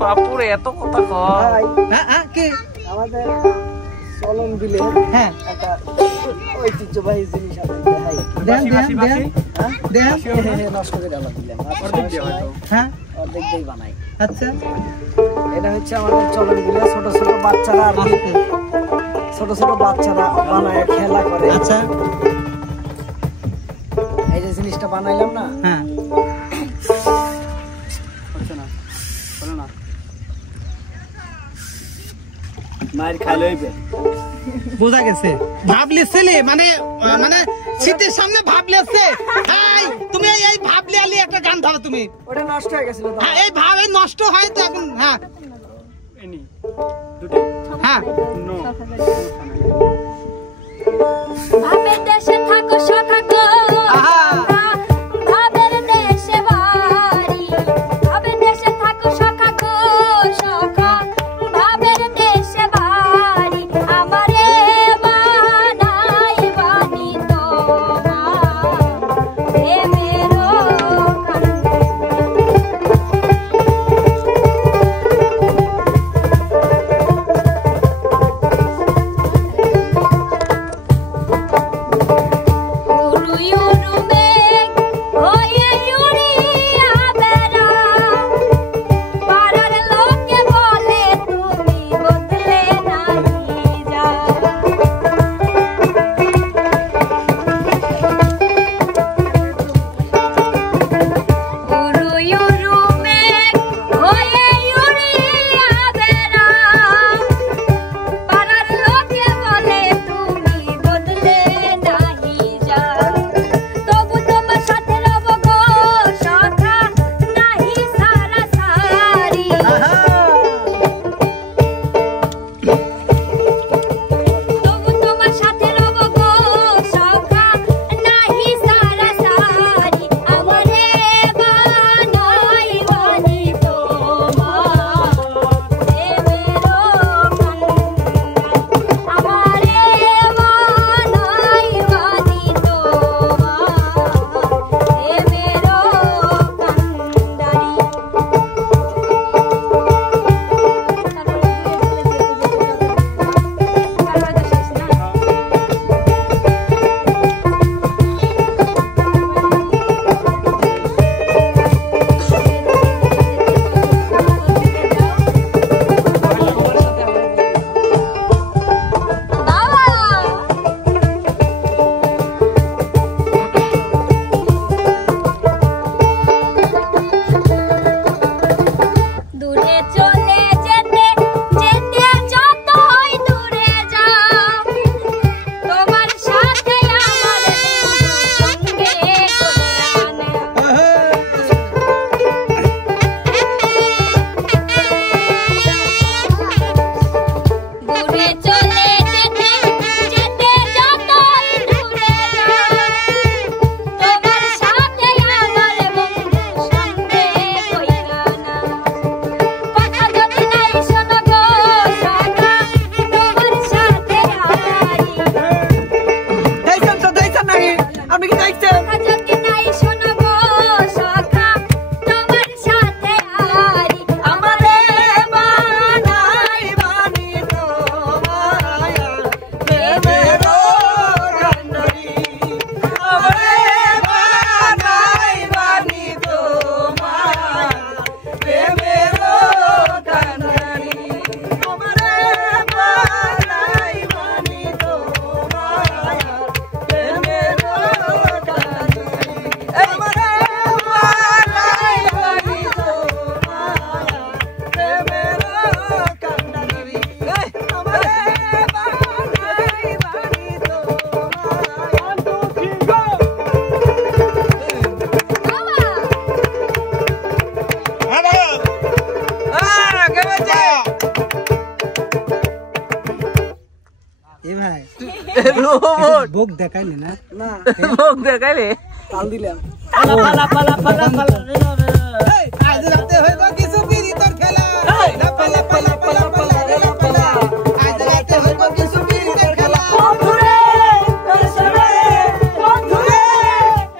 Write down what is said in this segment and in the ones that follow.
বাপুরে এত কথা কয় কি আমাদের চলন বিলে একটা ঐতিহ্যবাহী জিনিস আছে নষ্ট করে আবার দিলাম অর্ধেক দিয়ে বানাই। আচ্ছা এটা হচ্ছে আমাদের চলন বিলে ছোট ছোট বাচ্চারা আর কি ছোট ছোট বাচ্চারা বানায় খেলা করে। আচ্ছা এই যে জিনিসটা বানাইলাম না মায়ের খাইলে বোঝা গেছে ভাবলি ছেলে মানে মানে শীতের সামনে ভাবলেছে তুমি এই ভাবলে আলি একটা গান ধরো তুমি ওটা নষ্ট হয়ে গেছিল এই ভাব এই নষ্ট হয় তো এখন ভাবের দেশে থাকো সখা গো ভাবের দেশে বাড়ি ভাবের দেশে থাকো সখা গো সখা ভাবের দেশে বাড়ি আমারে বানাই বানি তোমার প্রেমেরও রোবট বুক দেখাইলি না? না মুখ দেখাইলে তাল দিলাম পালা পালা পালা পালা এই আজ রাতে হইব কিছু পিরিতের খেলা লাপালা পালা পালা পালা রে লাপালা আজ রাতে হইব কিছু পিরিতের খেলা বন্ধুরে এসরে বন্ধুরে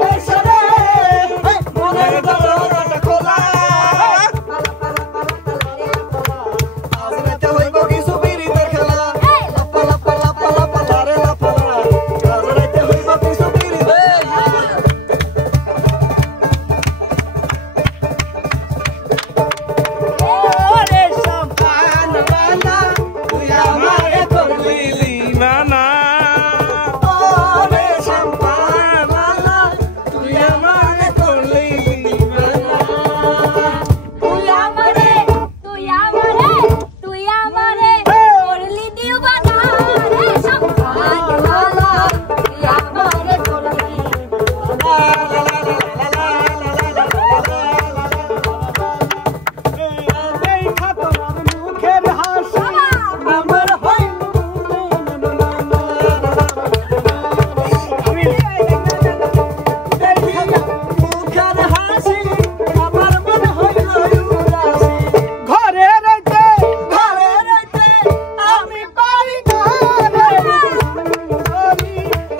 এসরে মনের দরজাটা খোলা আজ রাতে হইব কিছু পিরিতের খেলা লাপালা পালা পালা পালা রে লাপালা আজ রাতে হইব কিছু পিরিতের ওরে সম্পান বালা তুই আমারে করলি না ওরে সম্পান বালা তুই আমারে করলি তুই আমারে করলি দিওয়ানা রে সম্মান ভালা তুই আমারে করলি এই খাতো মুখের হাসি আমার হয় মুখের হাসি আমার মনে হইল উদাসী ঘরে রইতে আমি পারি না রে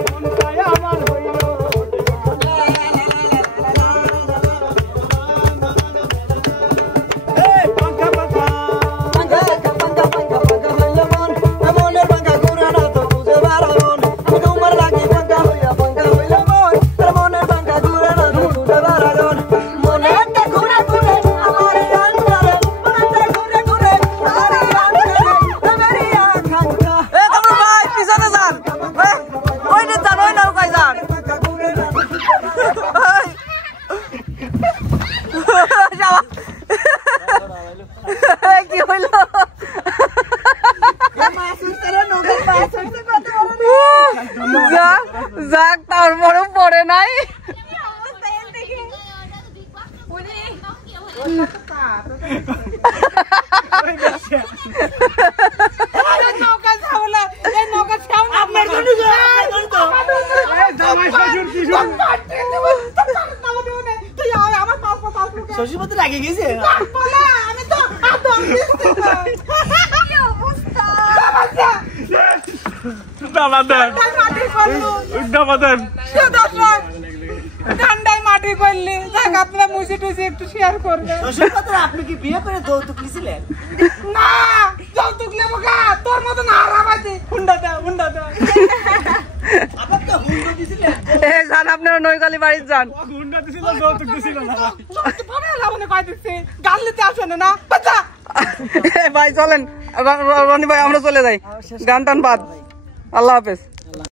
মনটাই আমার হইল এই পাঙ্কা পাঙ্কা হইল মন মনের পাঙ্কা ঘুরানো তো বুঝে বারণ আমি তোমার লাগি পাঙ্কা হইল মন মনের পাঙ্কা ঘুরানো তো বুঝে বারণ মনে একটা ঘুরে ঘুরে আমার আন্দারে মনে ঘুরে ঘুরে আমার আন্দারে আমারি আকাঙ্ক্ষা এ কামরু ভাই পিছনে যান ওই নে যান ওই নৌকায় যান পাঙ্কা ঘুরে এই, কি হইল যাক তারপরে পড়ে নাই নৌকা ছাওলা এই নৌকা ছাওলা আপনার জন্য জামাই শ্বশুর কি শুন তুই আমার পাস শ্বশুরপতি রাগে গেছে আমি তো আদম কি অবস্থা ঠান্ডায় মাটি করলি দেখ আপনারা মুছে টুছে একটু শেয়ার করবে শ্বশুরপতি আপনি কি বিয়ে করে যৌতুক নিয়েছিলেন না যৌতুক নেবো গা তোর মতন আরাম আছে হুন্ডা দাও আপনার তো হুন্ডা দিয়েছিলেন এ যান আপনারা নৈকালি বাড়ির যান হুন্ডা দিছিল যৌতুক দিছিল না যৌতুক পাবে লাবনে কয় দিছে গাল নিতে আসে না বাচ্চা এ ভাই চলেন রনি ভাই আমরা চলে যাই গান টান বাদ আল্লাহ হাফেজ